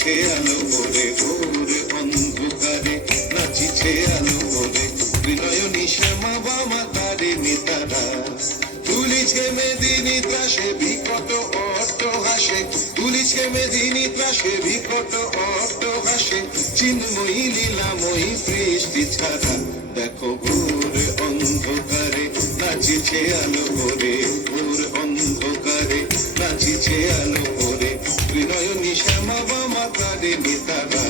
নাচিছে আলো করে ভোর অন্ধকারে, নাচিছে আলো করে বিনয়নী শ্যামা বামা তারে নেতারা। তুলিছে মেদিনী ত্রাসে বিকট অট্ট হাসে, তুলিছে মেদিনী ত্রাসে বিকট অট্ট হাসে, চিন্ময়ী লীলাময়ী সৃষ্টি ছাড়া। দেখো ভোর অন্ধকারে নাচিছে আলো করে, ভোর অন্ধকারে নাচিছে আলো করে বিনয়নী শ্যামা বামা তারে নেতারা।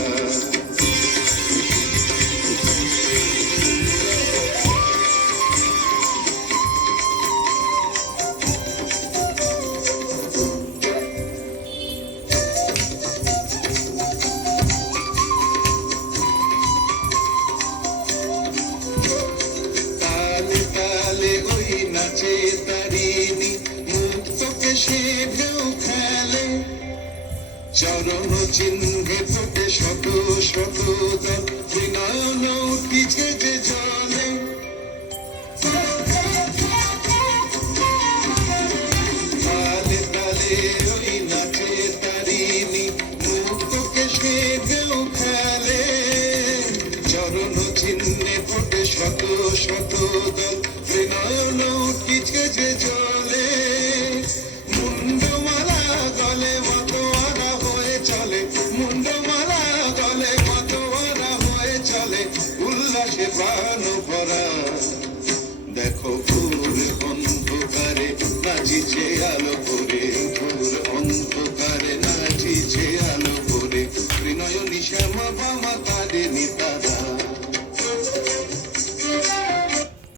নাচে তারিণী মুক্তকে সে ঢেউ খেলে, চরণ চিহ্নে ফোটে শত শত দল, বিনয়ন উঠিছে যে জলে। তালে তালে ওই নাচে তারিণী মুক্তকে সে ঢেউ খেলে, চরণ চিহ্নে ফোটে শত শত দল, বিনয়ন উঠিছে যে জলে। মুন্ডমালা গলে মাতোয়ারা হয়ে চলে, মুন্ডমালা গলে মাতোয়ারা হয়ে চলে, উল্লাসে প্রাণ ভরা। দেখো ভোর অন্ধকারে নাচিছে